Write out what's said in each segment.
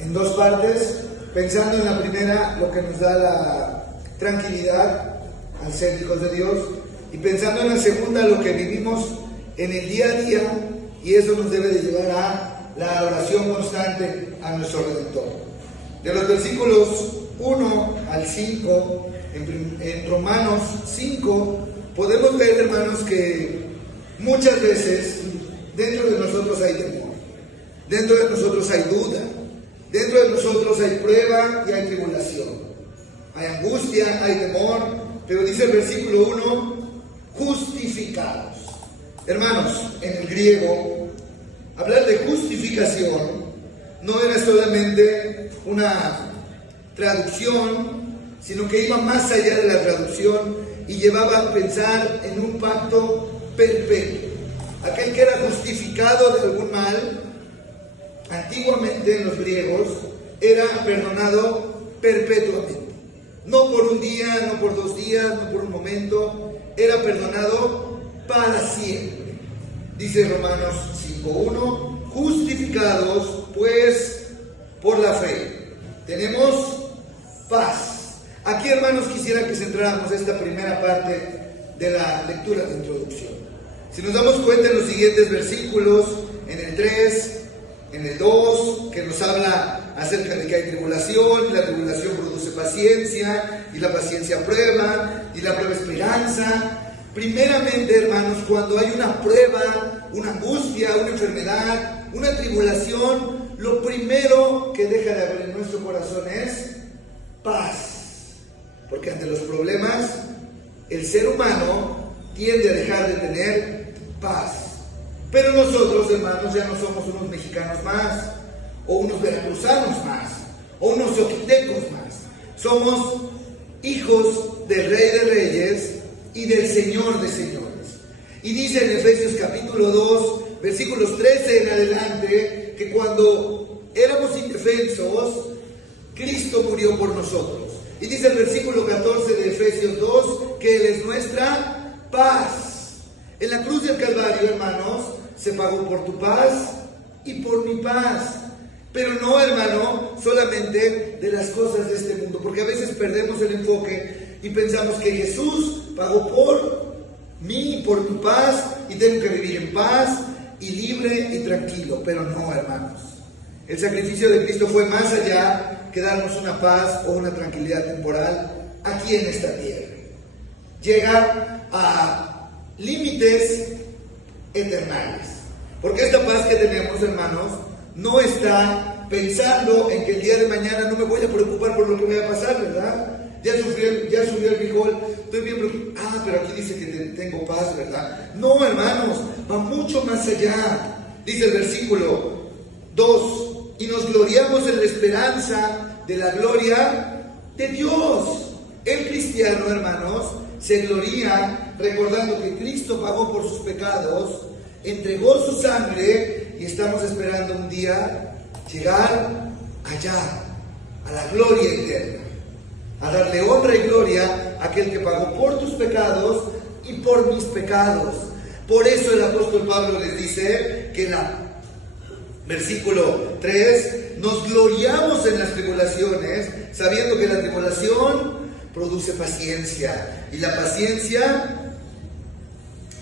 en dos partes, pensando en la primera, lo que nos da la tranquilidad al ser hijos de Dios, y pensando en la segunda, lo que vivimos en el día a día, y eso nos debe de llevar a la oración constante a nuestro Redentor. De los versículos 1 al 5, en Romanos 5, podemos ver, hermanos, que muchas veces dentro de nosotros hay temor, dentro de nosotros hay duda, dentro de nosotros hay prueba y hay tribulación, hay angustia, hay temor, pero dice el versículo 1, justificados. Hermanos, en el griego, hablar de justificación no era solamente una traducción, sino que iba más allá de la traducción y llevaba a pensar en un pacto perpetuo. Aquel que era justificado de algún mal, antiguamente en los griegos, era perdonado perpetuamente. No por un día, no por 2 días, no por un momento, era perdonado para siempre. Dice Romanos 5:1, justificados pues por la fe, tenemos paz. Aquí, hermanos, quisiera que centráramos esta primera parte de la lectura de introducción. Si nos damos cuenta en los siguientes versículos, en el 3, en el 2, que nos habla acerca de que hay tribulación, y la tribulación produce paciencia, y la paciencia prueba, y la prueba esperanza. Primeramente, hermanos, cuando hay una prueba, una angustia, una enfermedad, una tribulación, lo primero que deja de haber en nuestro corazón es paz. Porque ante los problemas, el ser humano tiende a dejar de tener paz. Pero nosotros, hermanos, ya no somos unos mexicanos más, o unos veracruzanos más, o unos oquitecos más. Somos hijos del Rey de Reyes y del Señor de Señores. Y dice en Efesios capítulo 2, versículos 13 en adelante, que cuando éramos indefensos, Cristo murió por nosotros. Y dice el versículo 14 de Efesios 2, que Él es nuestra paz. En la cruz del Calvario, hermanos, se pagó por tu paz y por mi paz. Pero no, hermano, solamente de las cosas de este mundo, porque a veces perdemos el enfoque y pensamos que Jesús pagó por mí, por mi paz, y tengo que vivir en paz y libre y tranquilo. Pero no, hermanos, el sacrificio de Cristo fue más allá que darnos una paz o una tranquilidad temporal aquí en esta tierra. Llega a límites eternales, porque esta paz que tenemos, hermanos, no está pensando en que el día de mañana no me voy a preocupar por lo que me va a pasar, ¿verdad? Ya subió el frijol, estoy bien preocupado. Pero aquí dice que tengo paz, ¿verdad? No, hermanos, va mucho más allá. Dice el versículo 2, y nos gloriamos en la esperanza de la gloria de Dios. El cristiano, hermanos, se gloría recordando que Cristo pagó por sus pecados, entregó su sangre, y estamos esperando un día llegar allá, a la gloria eterna, a darle honra y gloria a aquel que pagó por tus pecados y por mis pecados. Por eso el apóstol Pablo les dice que en la versículo 3, nos gloriamos en las tribulaciones, sabiendo que la tribulación produce paciencia, y la paciencia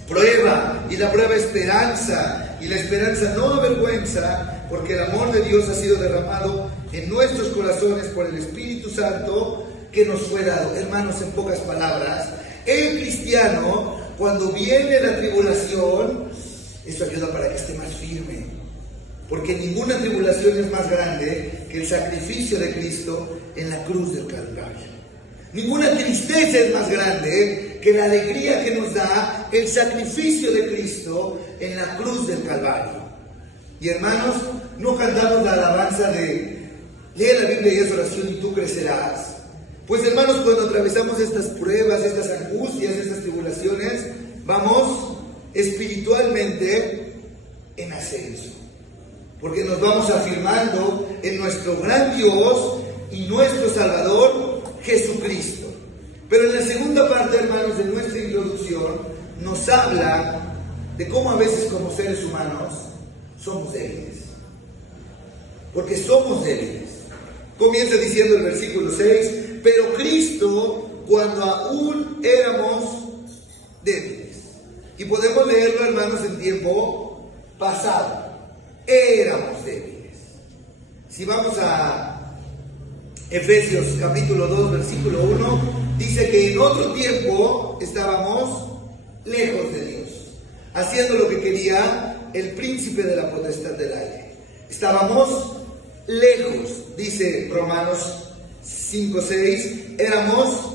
prueba, y la prueba esperanza, y la esperanza no avergüenza, porque el amor de Dios ha sido derramado en nuestros corazones por el Espíritu Santo que nos fue dado. Hermanos, en pocas palabras, el cristiano, cuando viene la tribulación, esto ayuda para que esté más firme, porque ninguna tribulación es más grande que el sacrificio de Cristo en la cruz del Calvario. Ninguna tristeza es más grande que la alegría que nos da el sacrificio de Cristo en la cruz del Calvario. Y hermanos, no cantamos la alabanza de lee la Biblia y es oración y tú crecerás. Pues, hermanos, cuando atravesamos estas pruebas, estas angustias, estas tribulaciones, vamos espiritualmente en ascenso, porque nos vamos afirmando en nuestro gran Dios y nuestro Salvador Jesucristo. Pero en la segunda parte, hermanos, de nuestra introducción, nos habla de cómo a veces como seres humanos somos débiles. Porque somos débiles. Comienza diciendo el versículo 6, pero Cristo, cuando aún éramos débiles. Y podemos leerlo, hermanos, en tiempo pasado. Éramos débiles. Si vamos a Efesios capítulo 2, versículo 1, dice que en otro tiempo estábamos lejos de Dios, haciendo lo que quería el príncipe de la potestad del aire. Estábamos lejos, dice Romanos 5:6, éramos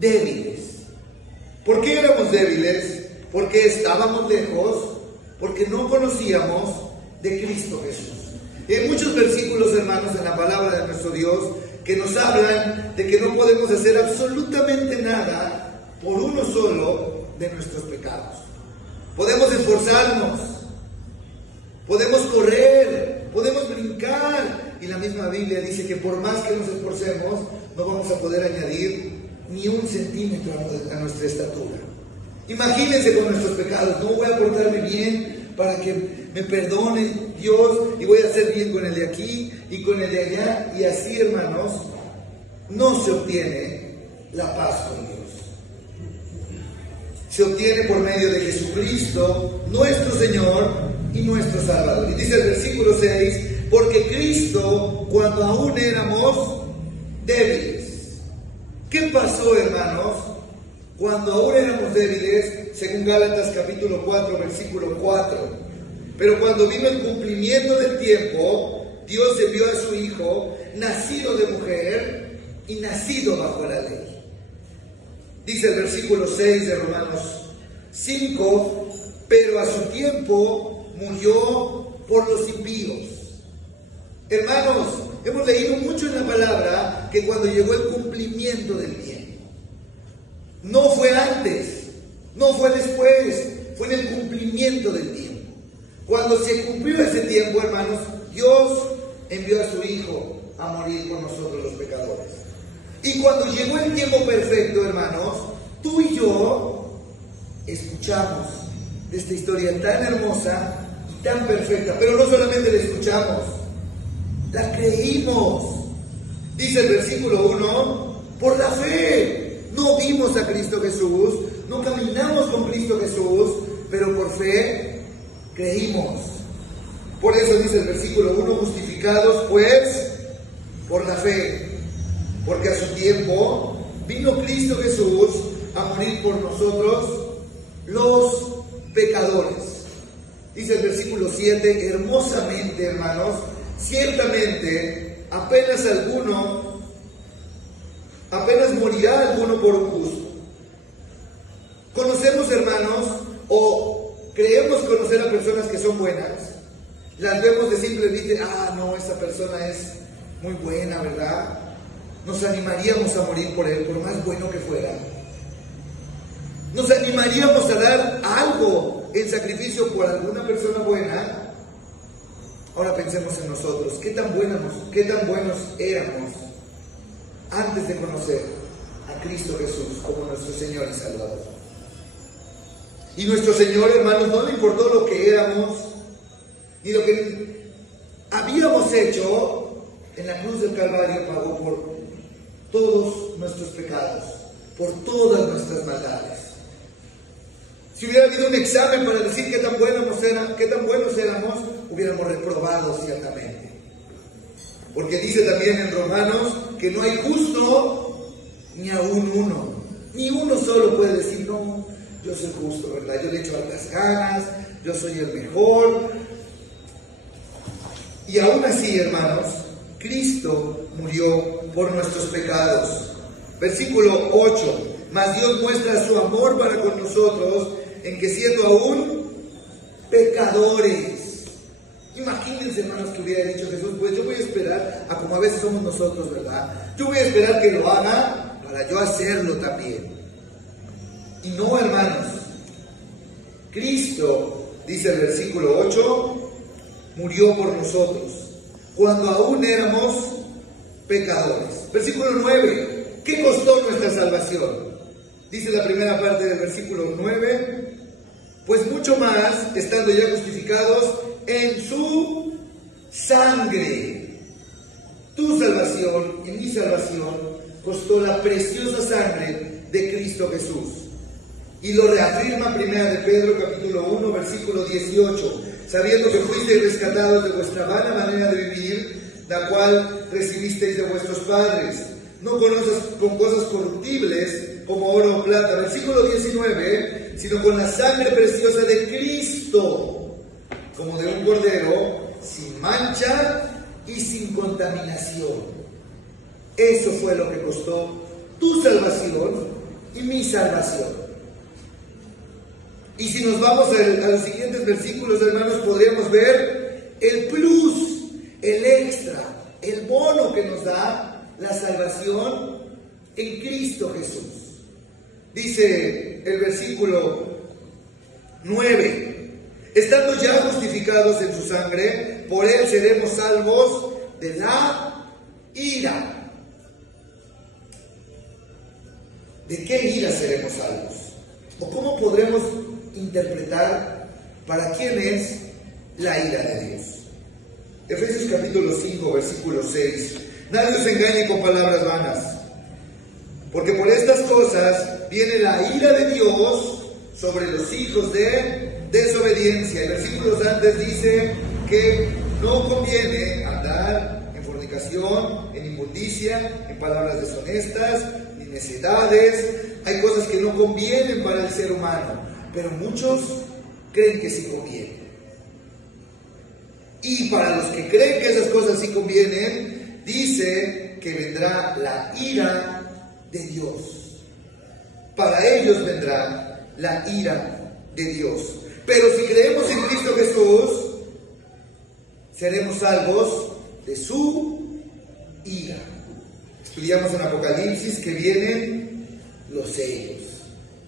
débiles. ¿Por qué éramos débiles? Porque estábamos lejos, porque no conocíamos de Cristo Jesús. Y hay muchos versículos, hermanos, en la palabra de nuestro Dios que nos hablan de que no podemos hacer absolutamente nada por uno solo de nuestros pecados. Podemos esforzarnos, podemos correr, podemos brincar, y la misma Biblia dice que por más que nos esforcemos, no vamos a poder añadir ni un centímetro a nuestra estatura. Imagínense con nuestros pecados, no voy a portarme bien para que me perdone Dios y voy a hacer bien con el de aquí y con el de allá, y así, hermanos, no se obtiene la paz con Dios. Se obtiene por medio de Jesucristo, nuestro Señor y nuestro Salvador. Y dice el versículo 6, porque Cristo, cuando aún éramos débiles. ¿Qué pasó, hermanos? Cuando aún éramos débiles, según Gálatas capítulo 4, versículo 4. Pero cuando vino el cumplimiento del tiempo, Dios envió a su Hijo, nacido de mujer y nacido bajo la ley. Dice el versículo 6 de Romanos 5, pero a su tiempo murió por los impíos. Hermanos, hemos leído mucho en la palabra que cuando llegó el cumplimiento del bien, no fue antes, no fue después, fue en el cumplimiento del tiempo. Cuando se cumplió ese tiempo, hermanos, Dios envió a su Hijo a morir por nosotros los pecadores. Y cuando llegó el tiempo perfecto, hermanos, tú y yo escuchamos de esta historia tan hermosa y tan perfecta, pero no solamente la escuchamos, la creímos. Dice el versículo 1, por la fe no vimos a Cristo Jesús, no caminamos con Cristo Jesús, pero por fe creímos. Por eso dice el versículo 1, justificados pues por la fe, porque a su tiempo vino Cristo Jesús a morir por nosotros los pecadores. Dice el versículo 7, hermosamente, hermanos, ciertamente apenas morirá alguno por un justo. Conocemos, hermanos, o creemos conocer a personas que son buenas. Las vemos de simple vista, no, esa persona es muy buena, ¿verdad? Nos animaríamos a morir por él, por más bueno que fuera. Nos animaríamos a dar algo en sacrificio por alguna persona buena. Ahora pensemos en nosotros, qué tan buenos éramos antes de conocer a Cristo Jesús como nuestro Señor y Salvador. Y nuestro Señor, hermanos, no le importó lo que éramos, ni lo que habíamos hecho. En la cruz del Calvario pagó por todos nuestros pecados, por todas nuestras maldades. Si hubiera habido un examen para decir qué tan buenos éramos, hubiéramos reprobado ciertamente. Porque dice también en Romanos que no hay justo ni aún uno. Ni uno solo puede decir, no, yo soy justo, ¿verdad? Yo le echo hartas ganas, yo soy el mejor. Y aún así, hermanos, Cristo murió por nuestros pecados. Versículo 8. Mas Dios muestra su amor para con nosotros en que siendo aún pecadores. Imagínense, hermanos, que hubiera dicho Jesús, pues yo voy a esperar a como a veces somos nosotros, ¿verdad? Yo voy a esperar que lo haga para yo hacerlo también. Y no, hermanos. Cristo, dice el versículo 8, murió por nosotros cuando aún éramos pecadores. Versículo 9. ¿Qué costó nuestra salvación? Dice la primera parte del versículo 9, pues mucho más, estando ya justificados en su sangre. Tu salvación y mi salvación costó la preciosa sangre de Cristo Jesús. Y lo reafirma 1 de Pedro capítulo 1 versículo 18, sabiendo que fuisteis rescatados de vuestra vana manera de vivir, la cual recibisteis de vuestros padres, no con cosas corruptibles como oro o plata, versículo 19, sino con la sangre preciosa de Cristo, como de un cordero, sin mancha y sin contaminación. Eso fue lo que costó tu salvación y mi salvación. Y si nos vamos a los siguientes versículos, hermanos, podríamos ver el plus, el extra, el bono que nos da la salvación en Cristo Jesús. Dice el versículo 9, estando ya justificados en su sangre, por él seremos salvos de la ira. ¿De qué ira seremos salvos? ¿O cómo podremos interpretar para quién es la ira de Dios? Efesios capítulo 5 versículo 6, nadie os engañe con palabras vanas, porque por estas cosas viene la ira de Dios sobre los hijos de desobediencia. El versículo antes dice que no conviene andar en fornicación, en inmundicia, en palabras deshonestas, ni necedades. Hay cosas que no convienen para el ser humano, pero muchos creen que sí conviene. Y para los que creen que esas cosas sí convienen, dice que vendrá la ira de Dios. Para ellos vendrá la ira de Dios. Pero si creemos en Cristo Jesús, seremos salvos de su ira. Estudiamos en Apocalipsis que vienen los sellos,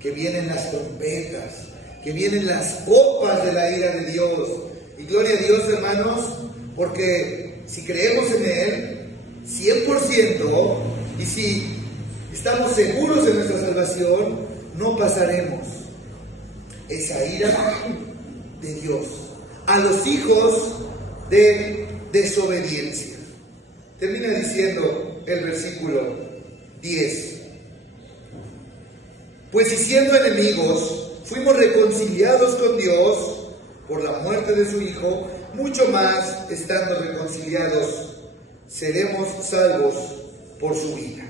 que vienen las trompetas, que vienen las copas de la ira de Dios. Y gloria a Dios, hermanos, porque si creemos en Él 100% y si estamos seguros de nuestra salvación, no pasaremos esa ira de Dios a los hijos de desobediencia. Termina diciendo el versículo 10. Pues si siendo enemigos fuimos reconciliados con Dios por la muerte de su Hijo, mucho más, estando reconciliados, seremos salvos por su vida.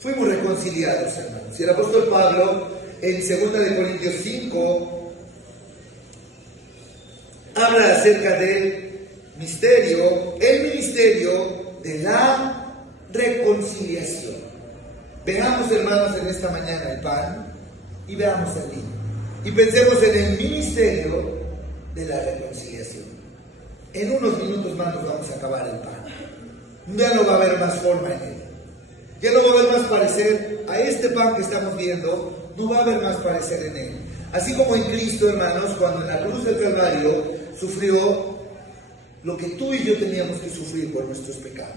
Fuimos reconciliados, hermanos. Y el apóstol Pablo, en 2 Corintios 5, habla acerca del misterio, el ministerio de la reconciliación. Veamos, hermanos, en esta mañana el pan y veamos el vino. Y pensemos en el ministerio de la reconciliación. En unos minutos más nos vamos a acabar el pan. Ya no va a haber más forma en él. Ya no va a haber más parecer a este pan que estamos viendo, no va a haber más parecer en él. Así como en Cristo, hermanos, cuando en la cruz del Calvario sufrió lo que tú y yo teníamos que sufrir por nuestros pecados.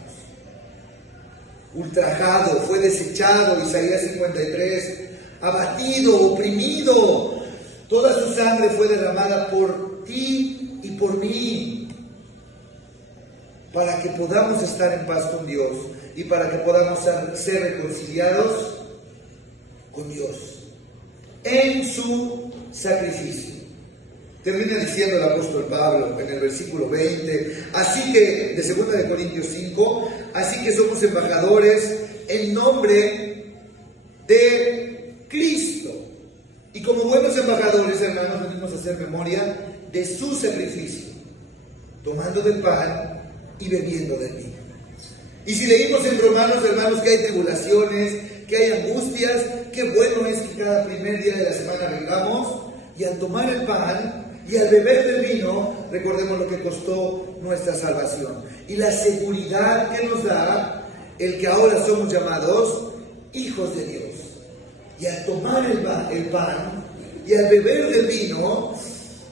Ultrajado, fue desechado, Isaías 53, abatido, oprimido. Toda su sangre fue derramada por ti y por mí, para que podamos estar en paz con Dios y para que podamos ser reconciliados con Dios en su sacrificio. Termina diciendo el apóstol Pablo en el versículo 20, así que, de 2 Corintios 5, así que somos embajadores en nombre de Cristo. Y como buenos embajadores, hermanos, venimos a hacer memoria de su sacrificio, tomando del pan y bebiendo del vino. Y si leímos en Romanos, hermanos, que hay tribulaciones, que hay angustias, qué bueno es que cada primer día de la semana vengamos y al tomar el pan y al beber del vino, recordemos lo que costó nuestra salvación y la seguridad que nos da el que ahora somos llamados hijos de Dios. Y al tomar el pan y al beber del vino,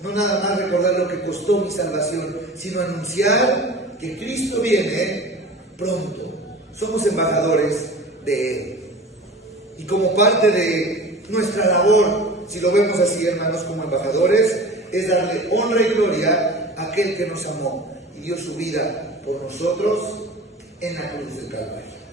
no nada más recordar lo que costó mi salvación, sino anunciar que Cristo viene pronto. Somos embajadores de Él. Y como parte de nuestra labor, si lo vemos así, hermanos, como embajadores, es darle honra y gloria a aquel que nos amó y dio su vida por nosotros en la cruz del Calvario.